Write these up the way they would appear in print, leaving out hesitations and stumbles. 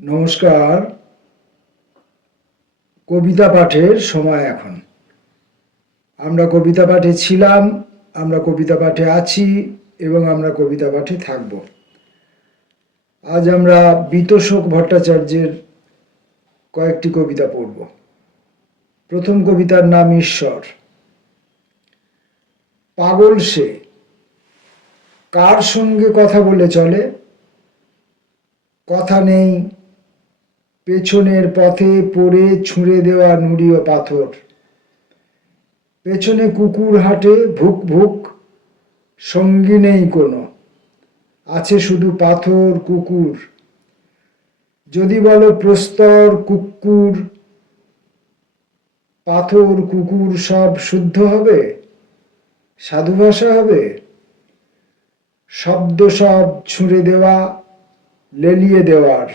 নমস্কার। কবিতা পাঠের সময় এখন। আমরা কবিতা পাঠে ছিলাম, আমরা কবিতা পাঠে আছি এবং আমরা কবিতা পাঠে থাকব। আজ আমরা বিতোষক ভট্টাচার্যের কয়েকটি কবিতা পড়ব। প্রথম কবিতার নাম ঈশ্বর। পাগল সে, কার সঙ্গে কথা বলে চলে? কথা নেই, পেছনের পথে পড়ে ছুঁড়ে দেওয়া নুড়ি ও পাথর। পেছনে কুকুর হাঁটে ভুক ভুক, সঙ্গী নেই কোনো, আছে শুধু পাথর কুকুর। যদি বলো প্রস্তর কুকুর, পাথর কুকুর সব শুদ্ধ হবে, সাধু ভাষা হবে? শব্দ সব ছুঁড়ে দেওয়া, লেলিয়ে দেওয়ার।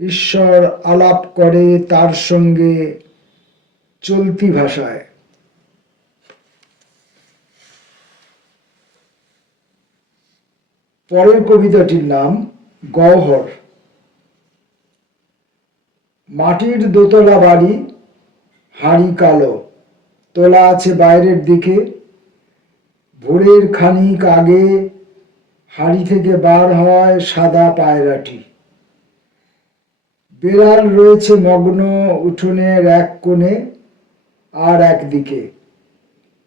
ঈশ্বর আলাপ করে তার সঙ্গে চলতি ভাষায়। পরের কবিতাটির নাম গহ্বর। মাটির দোতলা বাড়ি, হাঁড়ি কালো, তোলা আছে বাইরের দিকে। ভোরের খানিক আগে হাঁড়ি থেকে বার হয় সাদা পায়রাটি। বেড়াল রয়েছে মগ্ন উঠোনের এক কোণে আর একদিকে।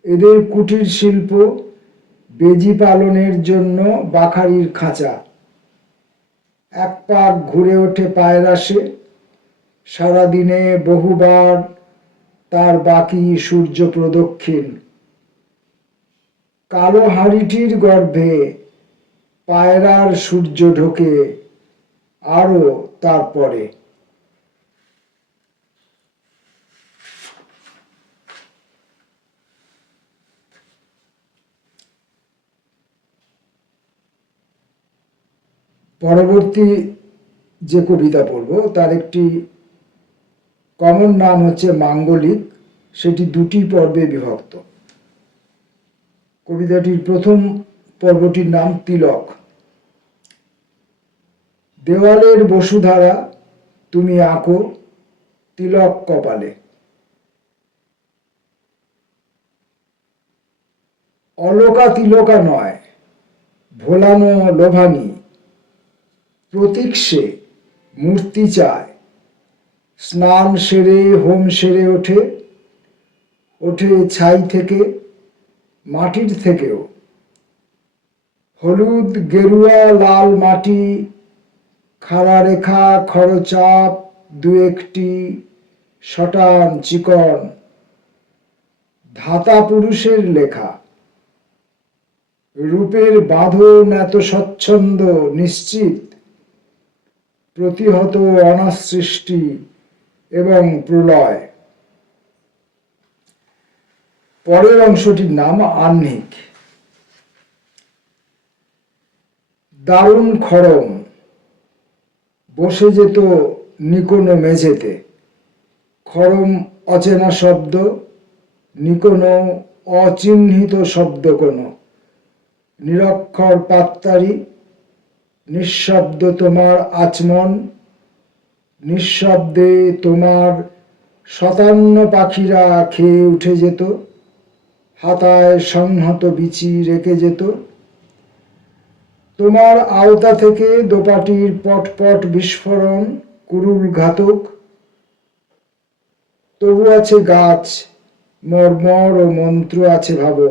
এদের কুটির শিল্প বেজি পালনের জন্য বাখারির খাঁচা। এক পাক ঘুরে ওঠে পায়রা সে, সারাদিনে বহুবার তার বাকি সূর্য প্রদক্ষিণ। কালো হাঁড়িটির গর্ভে পায়রার সূর্য ঢোকে আরো তারপরে। পরবর্তী যে কবিতা পড়ব তার একটি কমন নাম হচ্ছে মাঙ্গলিক, সেটি দুটি পর্বে বিভক্ত। কবিতাটির প্রথম পর্বটির নাম তিলক। দেওয়ালের বসুধারা তুমি আঁকো তিলক কপালে। অলকা তিলকা নয়, ভোলানো লোভানি, প্রতীক সে, মূর্তি চায়। স্নান সেরে হোম সেরে ওঠে, ওঠে ছাই থেকে, মাটির থেকেও। হলুদ গেরুয়া লাল মাটি, খাড়া রেখা খরচাপ দু একটি, শটান চিকন। ধাতা পুরুষের লেখা। রূপের বাঁধন এত স্বচ্ছন্দ নিশ্চিত, প্রতিহত অনাসৃষ্টি এবং প্রলয়। পরের অংশটির নাম আহ্নিক। দারুণ খড়ম, বসে যেত নিকোনো মেঝেতে। খড়ম অচেনা শব্দ, নিকোনো অচিহ্নিত শব্দ কোনো। নিরক্ষর পাত্তারি, নিঃশব্দ তোমার আচমন। নিঃশব্দে তোমার শতান্ন পাখিরা খেয়ে উঠে যেত, হাতায় সংহত বিচি রেখে যেত। তোমার আওতা থেকে দোপাটির পটপট বিস্ফোরণ কুরুল ঘাতক। তবু আছে গাছ, মর্মর ও মন্ত্র আছে ভাবো।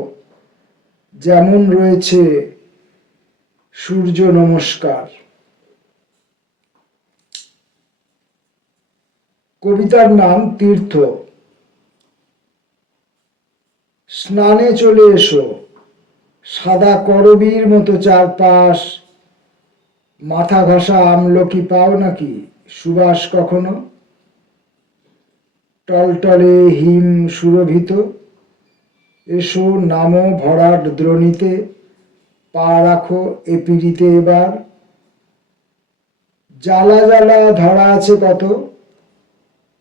যেমন রয়েছে সূর্য নমস্কার। কবিতার নাম তীর্থ। স্নানে চলে এসো, সাদা করবীর মতো চারপাশ। মাথা ঘষা আমলকি পাও নাকি সুবাস কখনো? টলটলে হিম সুরভিত। এসো নামো ভরাট দ্রোণীতে, পা রাখো এ পিড়িতে এবার। জ্বালা জ্বালা ধরা আছে কত,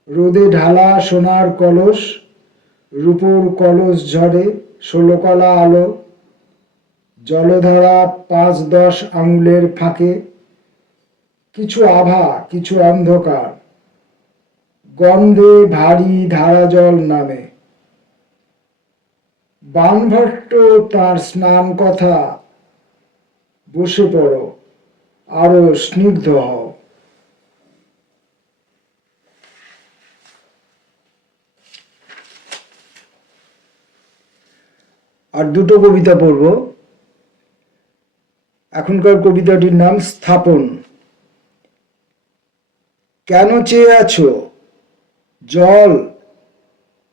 রোদে ঢালা সোনার কলস। রূপোর কলস ঝরে 16 কলা আলো। জলধারা 5-10 আঙুলের ফাঁকে। কিছু আভা, কিছু অন্ধকার, গন্ধে ভারী ধারা জল নামে। বানভট্ট তার স্নান কথা, বসে পড়ো, আরো স্নিগ্ধ হও। আর দুটো কবিতা পড়ব। এখনকার কবিতাটির নাম স্থাপন। কেন চেয়ে আছো জল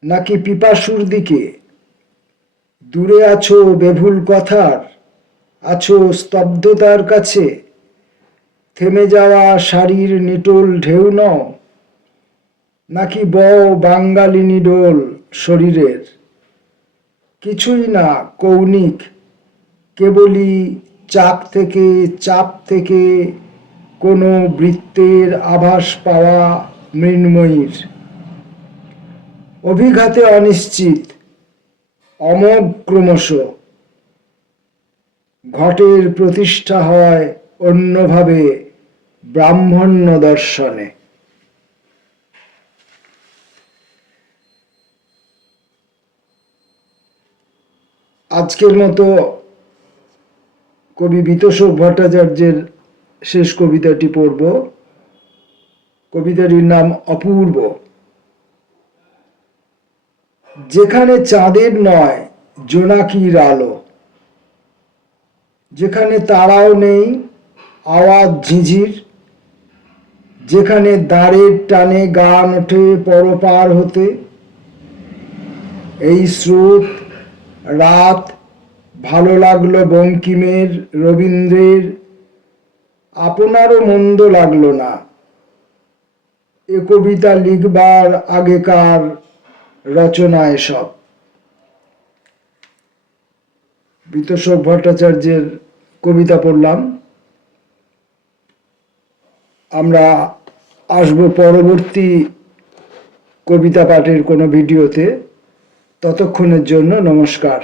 নাকি পিপাসুর দিকে? দূরে আছো বেভুল কথার, আছো স্তব্ধতার কাছে। থেমে যাওয়া শাড়ির নিটোল ঢেউ নও, নাকি বও বাঙালি নিডোল শরীরের? কিছুই না কৌণিক, কেবলই চাপ থেকে কোনো বৃত্তের আভাস পাওয়া মৃন্ময়ীর। অভিঘাতে অনিশ্চিত, অমোঘ ক্রমশ। ঘটের প্রতিষ্ঠা হয় অন্যভাবে ব্রাহ্মণ্য দর্শনে। আজকের মতো কবি বিতোষক ভট্টাচার্যের শেষ কবিতাটি পড়ব। কবিতাটির নাম অপূর্ব। যেখানে চাঁদের নয় জোনাকির আলো, যেখানে তারাও নেই আওয়াজ ঝিঝির, যেখানে দাঁড়ের টানে গান ওঠে পরপার হতে। এই স্রোত, রাত, ভালো লাগলো বঙ্কিমের, রবীন্দ্রের, আপনারও মন্দ লাগলো না। এ কবিতা লিখবার আগেকার রচনা এসব। বিতোষক ভট্টাচার্যের কবিতা পড়লাম। আমরা আসবো পরবর্তী কবিতা পাঠের কোনো ভিডিওতে। ততক্ষণের জন্য নমস্কার।